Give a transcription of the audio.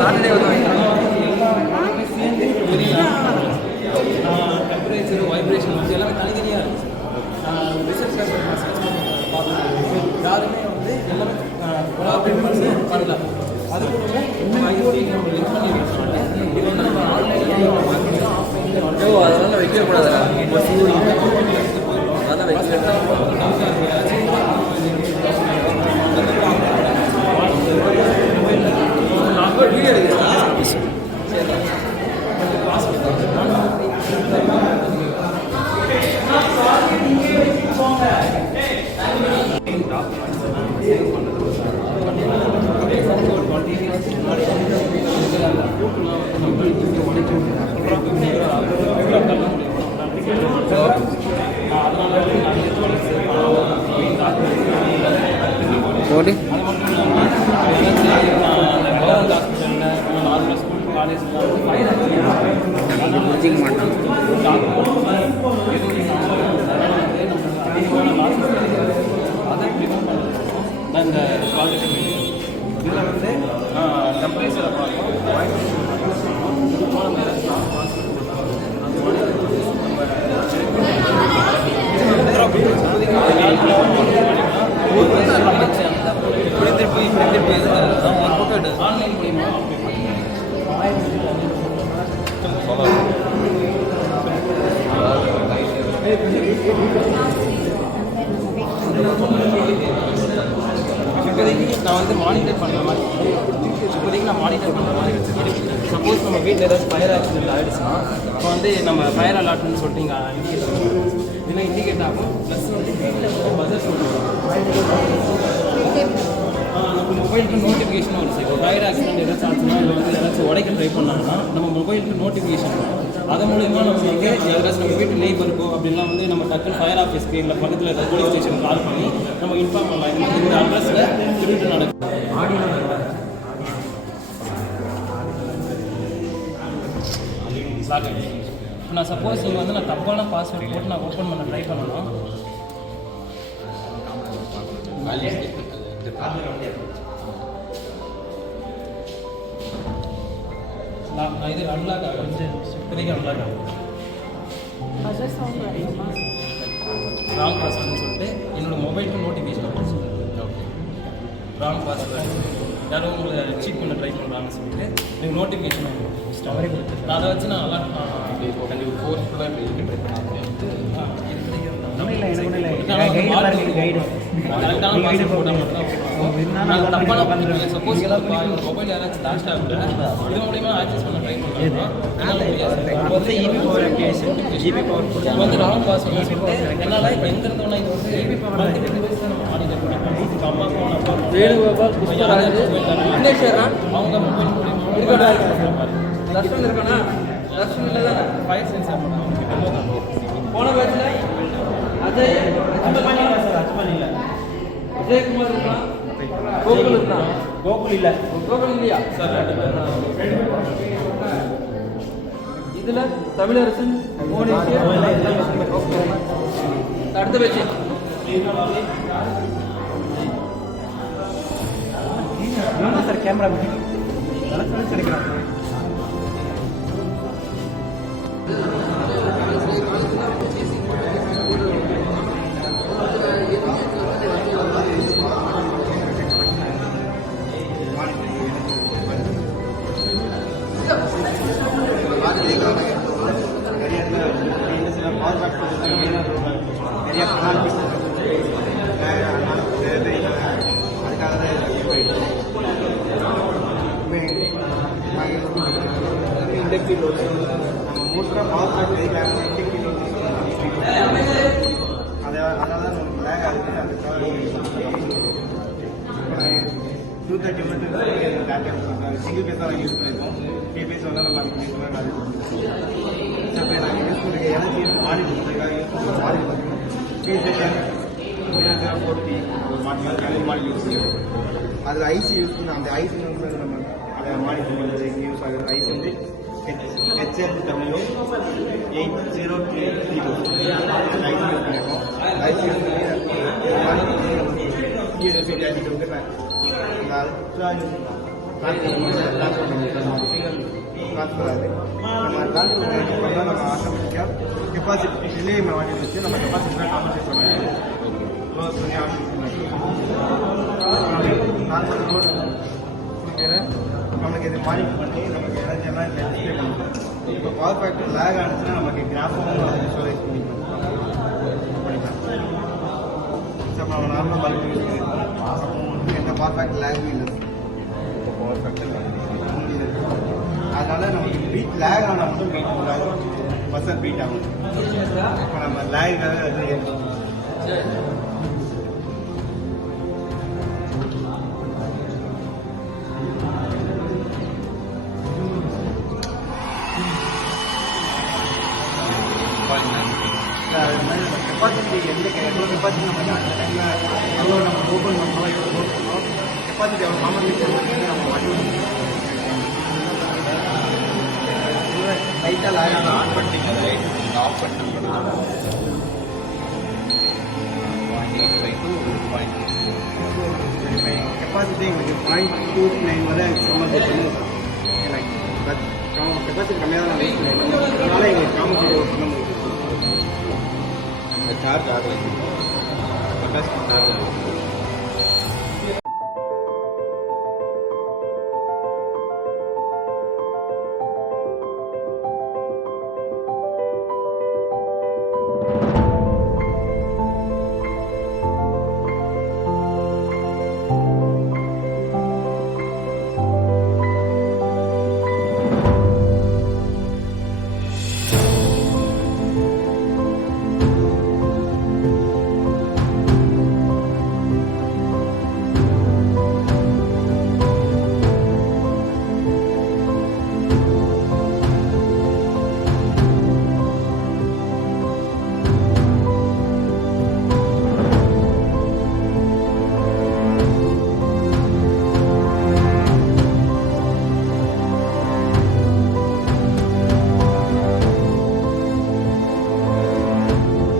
Saturday வந்து temperature vibration வந்து எல்லாமே தனித்தனியாக இருந்துச்சு. ரிசர்ச் யாருமே வந்து எல்லாமே ப்ரிஃபரன்ஸ் பண்ணல. அது கூட இது வந்து நம்ம ஆன்லைனில் அதெல்லாம் வைக்கக்கூடாது. அதெல்லாம் வீடியோ எடுக்கிறா போடு புரிஞ்சிக்க மாட்டான். இந்த ப்ராஜெக்ட் இதில் வந்து டெம்பரேச்சரை ஆன்லைன் மூலியமா இப்போதைக்கு நான் வந்து மானிட்டர் பண்ணுற மாதிரி சப்போஸ் நம்ம வீட்டில் ஏதாச்சும் ஃபயர் ஆக்சிடென்ட் ஆகிடுச்சுன்னா இப்போ வந்து நம்ம ஃபயர் அலர்ட்னு சொல்லிட்டு இங்கே இண்டிகேட் பண்ணுவோம். ஏன்னா இண்டிகேட் ஆகும். ப்ளஸ் வந்து வீட்டில் வந்து பஜர் சொல்லுவோம். நம்ம மொபைலுக்கு நோட்டிஃபிகேஷனும் வரும். இப்போ ஃபயர் ஆக்சிடென்ட் ஏதாச்சும் ஆச்சுன்னா இல்லை வந்து ஏதாச்சும் உடைக்க ட்ரை பண்ணாங்கன்னா நம்ம மொபைலுக்கு நோட்டிஃபிகேஷன் வரும். அது மூலயமா நம்ம வந்து யாராச்சும் நம்ம வீட்டு நெய்பருக்கோ அப்படின்லாம் வந்து நம்ம டக்குன்னு ஃபயர் ஆஃபீஸ்க்கு இல்லை பக்கத்தில் இருக்கிற போலீஸ் ஸ்டேஷன் கால் பண்ணி நம்ம இன்ஃபார்ம் பண்ணலாம். இந்த அட்ரஸில் திருட்டு நடக்கும். இப்போ நான் சப்போஸ் இங்கே வந்து நான் தப்பான பாஸ்வேர்ட் போட்டு நான் ஓப்பன் பண்ண ட்ரை பண்ணணும். நான் இது அன்லாக் ஆகும். இப்போதைக்கு அன்லாக் ஆகும். ராங் பாஸ்வேர்டுன்னு சொல்லிட்டு என்னோடய மொபைலுக்கு நோட்டிஃபிகேஷன் வந்துச்சு. ராங் பாஸ்வேர்டு யாரும் உங்களை சீட் பண்ண ட்ரை பண்ணுறாங்கன்னு சொல்லிட்டு எனக்கு நோட்டிஃபிகேஷன் வரும். அதை வச்சு நான் அலர்ட் ஃபோர்ஸ்ஃபுல்லாக ட்ரை கரெக்டான பாஸ்வேர்ட் போட்டால் மட்டும் தப்பான சப்போஸ் மொபைல் யாராச்சும் லாஸ்ட் ஆகுது இது மூலியமாக ஆக்சஸ் பண்ண ட்ரை பண்ணுறாங்க. வந்து ராங் பாஸ்வேர்ட் சொல்லிட்டு என்னால் எங்கே இருந்தோன்னா இது வந்து இபி பவர் நம்ம மானிட்டர் பண்ணிக்கலாம். இப்போ அம்மா ஃபோன் அப்பா வேணுகோபால் அவங்க மொபைல் மூலியமாக தர்ஷன் இருக்கானா? தர்ஷன் இல்லை தானே ஃபயர் சென்சார் போன பேட்சில் அஜய் அஜ்மல் இல்லை விஜயகுமார் இருக்கான். கோகுல் இருக்கான். கோகுல் இல்லை. கோகுல் இல்லையா சார்? 2 பேர். இதில் தமிழரசன் அடுத்த பேச்சு சார் கேமரா கிடைக்கிறாங்க. Inductive load motor power plant அதனால லேக் ஆகுது. அதுக்காக 230 மீட்டர் சிங்கிள் பேஸாக யூஸ் பண்ணியிருக்கோம். கேபிஎஸ் வந்து நம்ம அது பண்ணிக்கலாம். அது இப்போ நாங்கள் யூஸ் பண்ணுற எனர்ஜி மாடி கொடுத்துருக்காங்க. யூஸ் பண்ணுற மாடி ஸ்டேஷன் 40 மாடி மாடி யூஸ் பண்ணுறோம். அதில் ஐசி யூஸ் பண்ண அந்த ஐசி வந்து நம்ம அதை மாடி பண்ணுறது யூஸ் ஆகுது. ஐசி வந்து HFW 8030 ஐசி யூஸ் பண்ணியிருக்கோம். ஐசி யூஸ் பண்ணி அல்ட்ரா காற்று வராது. நம்ம காற்று பண்ணால் நம்ம ஆட்டோமேட்டிக்காக கெப்பாசிட்டி ரிலே மாட்டி வச்சு நம்ம கெப்பாசிட்டியாக காம்பன்சேட் பண்ண முடியும். க்ளோஸ் பண்ணி ஆட்டோமேட் நார்மல் ரோடு நமக்கு இது மானிட்டர் பண்ணி நமக்கு எனர்ஜி எல்லாம் டிஸ்பிளே பண்ணுவோம். இப்போ பவர் ஃபேக்டர் லேக் ஆனிச்சுன்னா நமக்கு கிராஃபும் விஷுவலைஸ் பண்ணிக்கலாம். நம்ம நார்மல் பல்ப் யூஸ் பண்ணிருக்கோம். எந்த பவர் ஃபேக்டர் லேகும் இல்லை. பவர் ஃபேக்டர் அதனால நமக்கு பீட் லேக் ஆனால் மட்டும் பீட் பர்சன்ட் பீட் ஆகும். இப்போ நம்ம லேக்காக அது கெப்பாசிட்டி எவ்வளோ கெப்பாசிட்டி நம்ம அந்த டைமில் எவ்வளோ நம்ம ஓப்பன் பண்ணோம் எவ்வளோ க்ளோஸ் பண்ணோம் கெப்பாசிட்டி எவ்வளோ காம்பன்சேட் நம்ம மாட்டி லைட்டாக லேக் ஆன் பண்ணிட்டீங்க. லைட் ஆஃப் பண்ணிட்டீங்க. 0.8 கெப்பாசிட்டி எங்களுக்கு 0.29 வரை காம்பன்சேட் பண்ணுவோம். பட் கெப்பாசிட்டி கம்மியாக தான் வெயிட் பண்ணுவோம். அதனால எங்களுக்கு காம்பன்சேட் பண்ண முடியும். சார்ஜ் ஆகலை. கெப்பாசிட்டி சார்ஜ் ஆகும்.